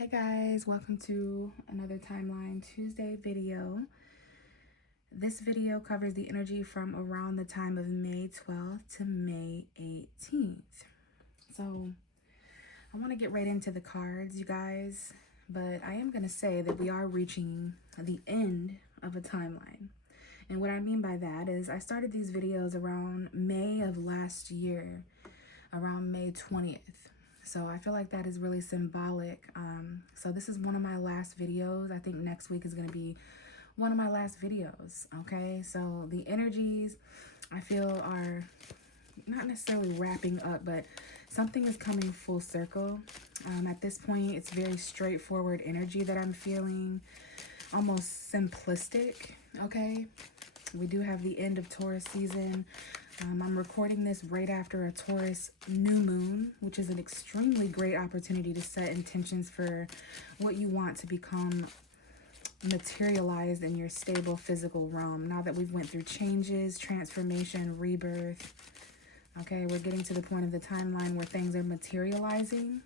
Hi guys, welcome to another Timeline Tuesday video. This video covers the energy from around the time of May 12th to May 18th. So I want to get right into the cards, you guys, but I am going to say that we are reaching the end of a timeline. And what I mean by that is I started these videos around May of last year, around May 20th. So I feel like that is really symbolic. So this is one of my last videos. I think next week is going to be one of my last videos. Okay, so the energies I feel are not necessarily wrapping up, but something is coming full circle. At this point, it's very straightforward energy that I'm feeling, almost simplistic. Okay, we do have the end of Taurus season. I'm recording this right after a Taurus new moon, which is an extremely great opportunity to set intentions for what you want to become materialized in your stable physical realm. Now that we've went through changes, transformation, rebirth, okay, we're getting to the point of the timeline where things are materializing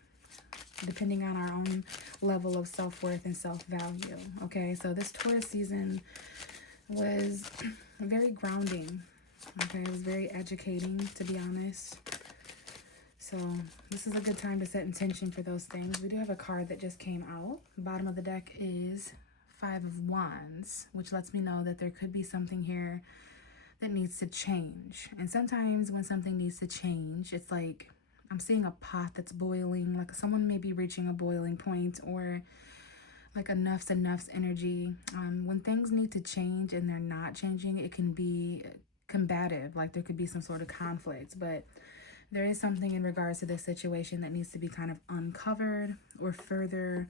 depending on our own level of self-worth and self-value. Okay, so this Taurus season was very grounding. Okay, it was very educating, to be honest. So this is a good time to set intention for those things. We do have a card that just came out. The bottom of the deck is Five of Wands, which lets me know that there could be something here that needs to change. And sometimes when something needs to change, it's like I'm seeing a pot that's boiling, like someone may be reaching a boiling point, or like enough's energy. When things need to change and they're not changing, it can be combative, like there could be some sort of conflict, but there is something in regards to this situation that needs to be kind of uncovered or further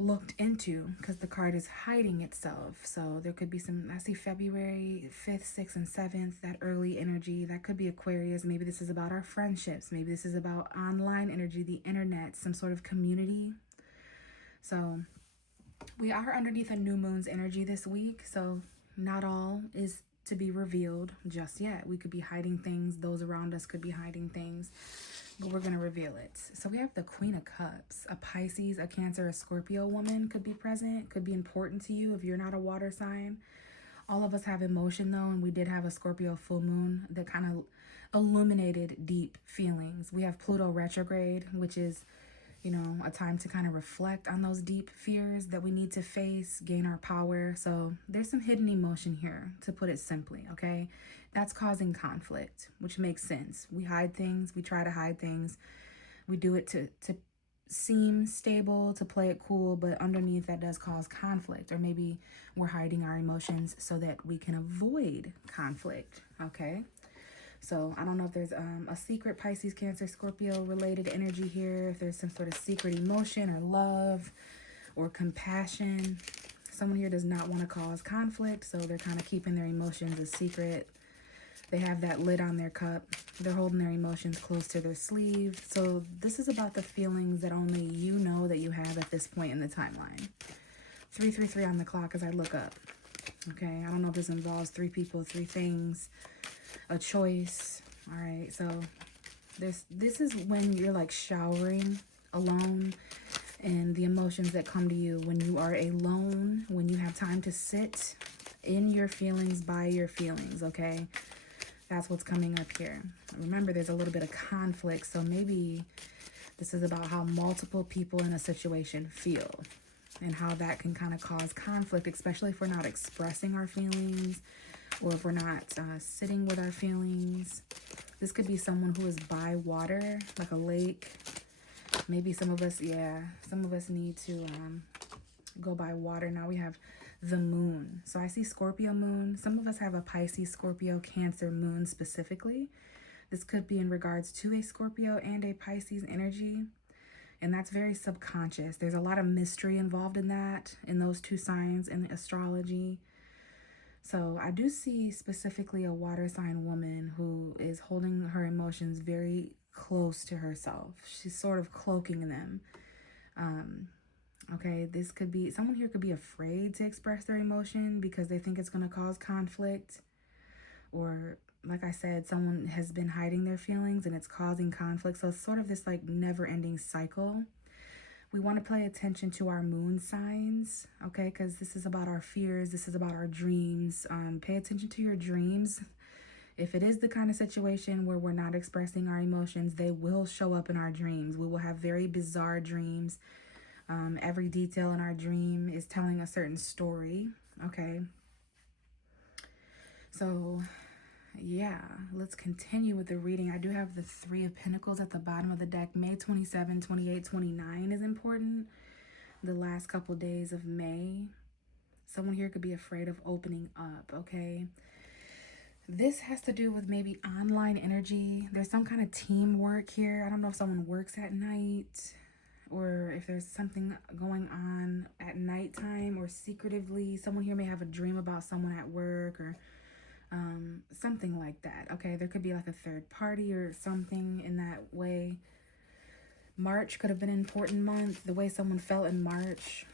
looked into, because the card is hiding itself. So there could be some, I see February 5th, 6th, and 7th, that early energy. That could be Aquarius. Maybe this is about our friendships. Maybe this is about online energy, the internet, some sort of community. So we are underneath a new moon's energy this week, so not all is to be revealed just yet. We could be hiding things. Those around us could be hiding things, but we're going to reveal it. So we have the Queen of Cups. A Pisces, a Cancer, a Scorpio woman could be present, could be important to you if you're not a water sign. All of us have emotion though, and we did have a Scorpio full moon that kind of illuminated deep feelings. We have Pluto retrograde, which is, you know, a time to kind of reflect on those deep fears that we need to face, gain our power. So there's some hidden emotion here, to put it simply, okay? That's causing conflict, which makes sense. We hide things, we try to hide things. We do it to seem stable, to play it cool, but underneath that does cause conflict. Or maybe we're hiding our emotions so that we can avoid conflict, okay? So I don't know if there's a secret Pisces, Cancer, Scorpio related energy here, if there's some sort of secret emotion or love or compassion. Someone here does not want to cause conflict, so they're kind of keeping their emotions a secret. They have that lid on their cup. They're holding their emotions close to their sleeve. So this is about the feelings that only you know that you have at this point in the timeline. 333 on the clock as I look up. Okay, I don't know if this involves three people, three things, a choice. All right, so this is when you're like showering alone, and the emotions that come to you when you are alone, when you have time to sit in your feelings, by your feelings. Okay, that's what's coming up here. Remember, there's a little bit of conflict, so maybe this is about how multiple people in a situation feel and how that can kind of cause conflict, especially if we're not expressing our feelings, or if we're not sitting with our feelings. This could be someone who is by water, like a lake. Maybe some of us, some of us need to go by water. Now we have the moon. So I see Scorpio moon. Some of us have a Pisces, Scorpio, Cancer moon specifically. This could be in regards to a Scorpio and a Pisces energy. And that's very subconscious. There's a lot of mystery involved in that, in those two signs in astrology. So I do see specifically a water sign woman who is holding her emotions very close to herself. She's sort of cloaking them. Okay, this could be, someone here could be afraid to express their emotion because they think it's going to cause conflict. Or, like I said, someone has been hiding their feelings and it's causing conflict. So it's sort of this like never-ending cycle We want to pay attention to our moon signs, okay? Because this is about our fears. This is about our dreams. Pay attention to your dreams. If it is the kind of situation where we're not expressing our emotions, they will show up in our dreams. We will have very bizarre dreams. Every detail in our dream is telling a certain story, okay? So, yeah, let's continue with the reading. I do have the Three of Pentacles at the bottom of the deck. May 27, 28, 29 is important. The last couple days of May. Someone here could be afraid of opening up, okay? This has to do with maybe online energy. There's some kind of teamwork here. I don't know if someone works at night or if there's something going on at nighttime or secretively. Someone here may have a dream about someone at work or something like that. Okay, there could be like a third party or something in that way. March could have been an important month. The way someone felt in March,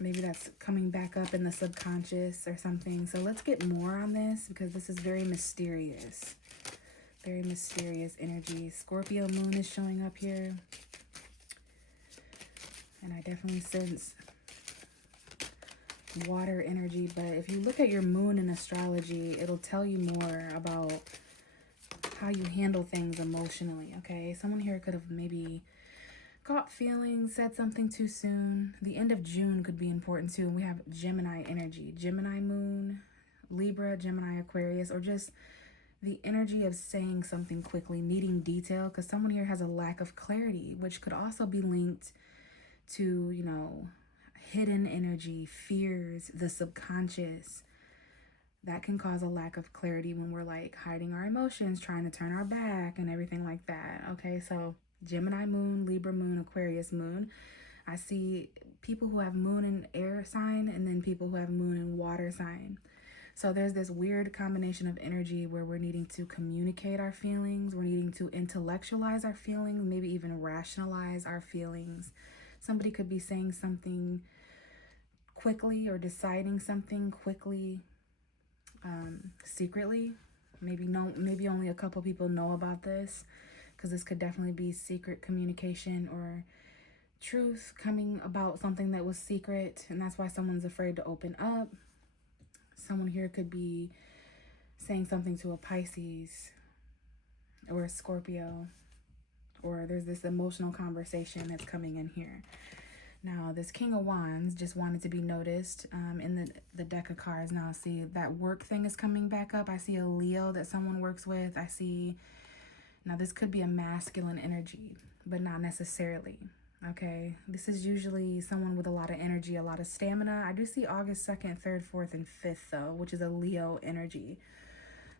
maybe that's coming back up in the subconscious or something. So let's get more on this because this is very mysterious. Very mysterious energy. Scorpio moon is showing up here. And I definitely sense water energy. But if you look at your moon in astrology, it'll tell you more about how you handle things emotionally, okay? Someone here could have maybe caught feelings, said something too soon. The end of June could be important too. And we have Gemini energy, Gemini moon, Libra, Gemini, Aquarius, or just the energy of saying something quickly, needing detail, because someone here has a lack of clarity, which could also be linked to, you know, hidden energy, fears, the subconscious. That can cause a lack of clarity when we're like hiding our emotions, trying to turn our back and everything like that. Okay, so Gemini moon, Libra moon, Aquarius moon. I see people who have moon in air sign and then people who have moon in water sign. So there's this weird combination of energy where we're needing to communicate our feelings. We're needing to intellectualize our feelings, maybe even rationalize our feelings. Somebody could be saying something quickly or deciding something quickly, secretly. Maybe only a couple people know about this, because this could definitely be secret communication or truth coming about something that was secret, and that's why someone's afraid to open up. Someone here could be saying something to a Pisces or a Scorpio, or there's this emotional conversation that's coming in here. Now, this King of Wands just wanted to be noticed in the deck of cards. Now, see, that work thing is coming back up. I see a Leo that someone works with. I see, now this could be a masculine energy, but not necessarily, okay? This is usually someone with a lot of energy, a lot of stamina. I do see August 2nd, 3rd, 4th, and 5th, though, which is a Leo energy.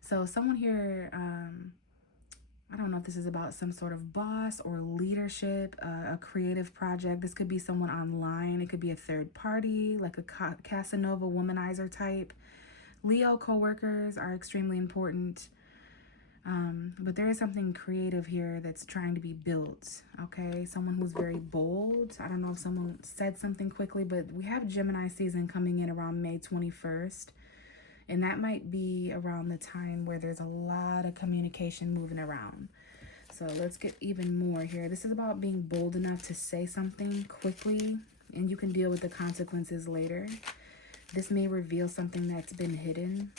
So someone here, I don't know if this is about some sort of boss or leadership, a creative project. This could be someone online. It could be a third party, like a Casanova womanizer type. Leo coworkers are extremely important. But there is something creative here that's trying to be built, okay? Someone who's very bold. I don't know if someone said something quickly, but we have Gemini season coming in around May 21st. And that might be around the time where there's a lot of communication moving around. So let's get even more here. This is about being bold enough to say something quickly, and you can deal with the consequences later. This may reveal something that's been hidden.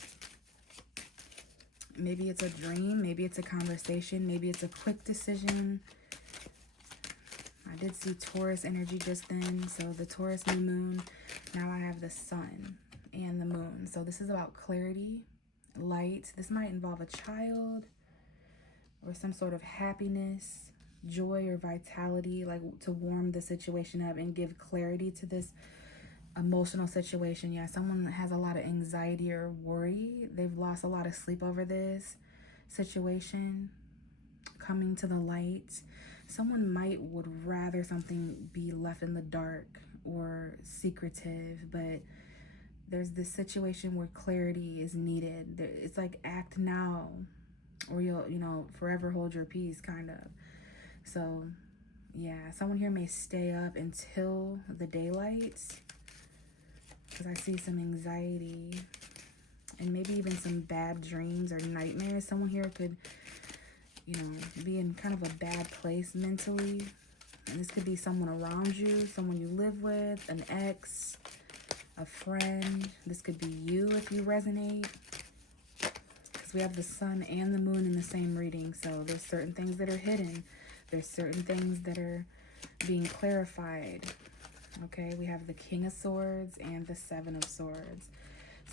Maybe it's a dream. Maybe it's a conversation. Maybe it's a quick decision. I did see Taurus energy just then. So the Taurus new moon. Now I have the sun and the moon. So this is about clarity, light. This might involve a child or some sort of happiness, joy, or vitality, like to warm the situation up and give clarity to this emotional situation. Yeah, someone has a lot of anxiety or worry. They've lost a lot of sleep over this situation coming to the light. Someone would rather something be left in the dark or secretive, but there's this situation where clarity is needed. It's like act now or you'll, you know, forever hold your peace, kind of. So yeah, someone here may stay up until the daylight, because I see some anxiety and maybe even some bad dreams or nightmares. Someone here could, you know, be in kind of a bad place mentally And this could be someone around you, someone you live with, an ex, a friend. This could be you if you resonate. Because we have the sun and the moon in the same reading. So there's certain things that are hidden. There's certain things that are being clarified. Okay, we have the King of Swords and the Seven of Swords.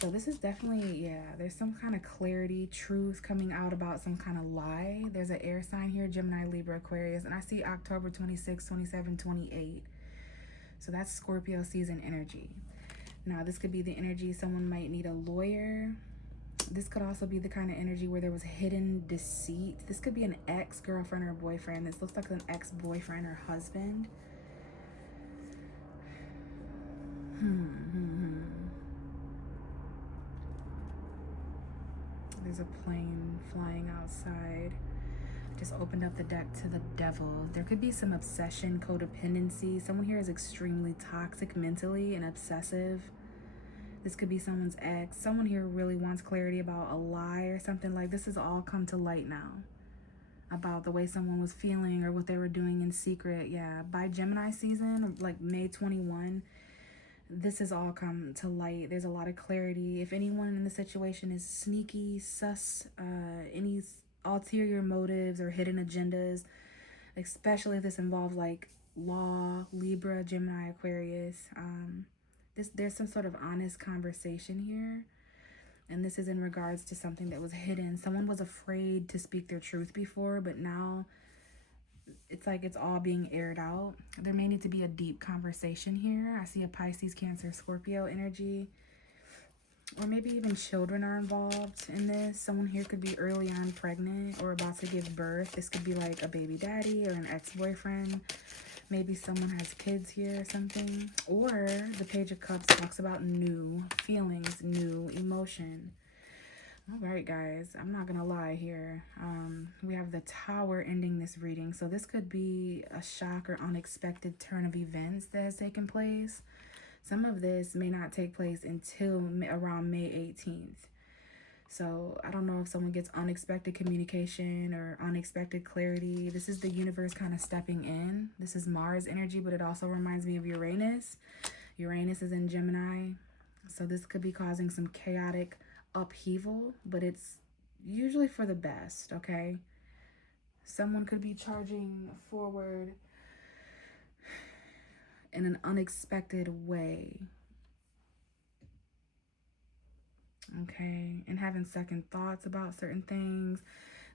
So this is definitely, yeah, there's some kind of clarity, truth coming out about some kind of lie. There's an air sign here, Gemini, Libra, Aquarius. And I see October 26, 27, 28. So that's Scorpio season energy. Now, this could be the energy someone might need a lawyer. This could also be the kind of energy where there was hidden deceit. This could be an ex-girlfriend or boyfriend. This looks like an ex-boyfriend or husband. There's a plane flying outside. Just opened up the deck to the Devil. There could be some obsession, codependency. Someone here is extremely toxic mentally and obsessive. This could be someone's ex. Someone here really wants clarity about a lie or something. Like, this has all come to light now about the way someone was feeling or what they were doing in secret. Yeah, by Gemini season, like May 21, this has all come to light. There's a lot of clarity. If anyone in the situation is sneaky, sus, any ulterior motives or hidden agendas, especially if this involves like law, Libra, Gemini, Aquarius, there's some sort of honest conversation here. And this is in regards to something that was hidden. Someone was afraid to speak their truth before, but now it's like it's all being aired out. There may need to be a deep conversation here. I see a Pisces, Cancer, Scorpio energy. Or maybe even children are involved in this. Someone here could be early on pregnant or about to give birth. This could be like a baby daddy or an ex-boyfriend. Maybe someone has kids here or something. Or the Page of Cups talks about new feelings, new emotion. All right, guys, I'm not going to lie here. We have the Tower ending this reading. So this could be a shock or unexpected turn of events that has taken place. Some of this may not take place until around May 18th. So I don't know if someone gets unexpected communication or unexpected clarity. This is the universe kind of stepping in. This is Mars energy, but it also reminds me of Uranus. Uranus is in Gemini. So this could be causing some chaotic upheaval, but it's usually for the best, okay? Someone could be charging forward in an unexpected way. Okay, and having second thoughts about certain things.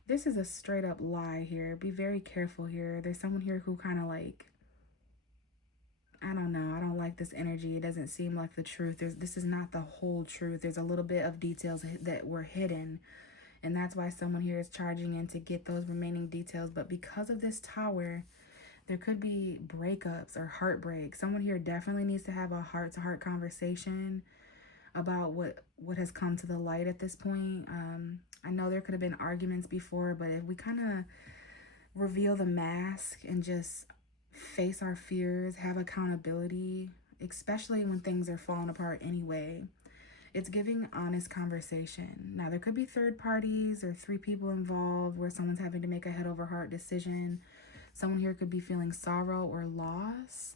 This is a straight up lie here. Be very careful here. There's someone here who kind of like, I don't know. I don't like this energy. It doesn't seem like the truth. This is not the whole truth. There's a little bit of details that were hidden. And that's why someone here is charging in to get those remaining details. But because of this Tower, there could be breakups or heartbreak. Someone here definitely needs to have a heart-to-heart conversation about what has come to the light at this point. I know there could have been arguments before, but if we kind of reveal the mask and just face our fears, have accountability, especially when things are falling apart anyway, it's giving honest conversation. Now, there could be third parties or 3 people involved where someone's having to make a head over heart decision. Someone here could be feeling sorrow or loss.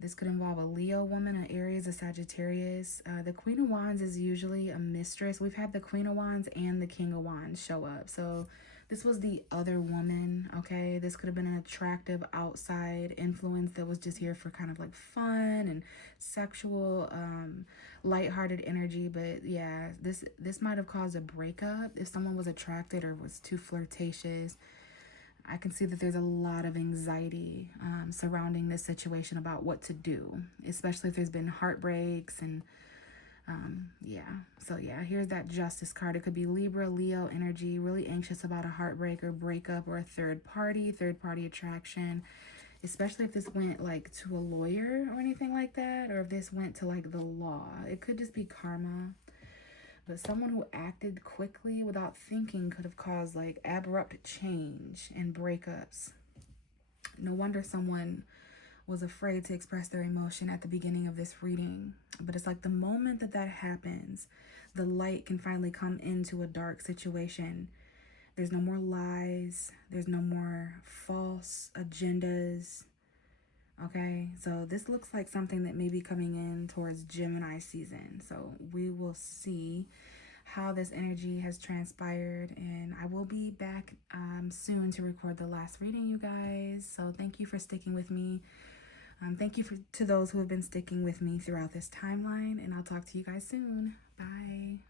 This could involve a Leo woman, an Aries, a Sagittarius. The Queen of Wands is usually a mistress. We've had the Queen of Wands and the King of Wands show up. So this was the other woman, okay? This could have been an attractive outside influence that was just here for kind of like fun and sexual, lighthearted energy. But yeah, this might have caused a breakup if someone was attracted or was too flirtatious. I can see that there's a lot of anxiety surrounding this situation about what to do, especially if there's been heartbreaks and yeah. So yeah, here's that Justice card. It could be Libra, Leo energy, really anxious about a heartbreak or breakup or a third party attraction, especially if this went like to a lawyer or anything like that, or if this went to like the law. It could just be karma. But someone who acted quickly without thinking could have caused like abrupt change and breakups. No wonder someone was afraid to express their emotion at the beginning of this reading. But it's like the moment that happens, the light can finally come into a dark situation. There's no more lies. There's no more false agendas. Okay, so this looks like something that may be coming in towards Gemini season. So we will see how this energy has transpired, and I will be back soon to record the last reading, you guys. So thank you for sticking with me. Thank you to those who have been sticking with me throughout this timeline, and I'll talk to you guys soon. Bye.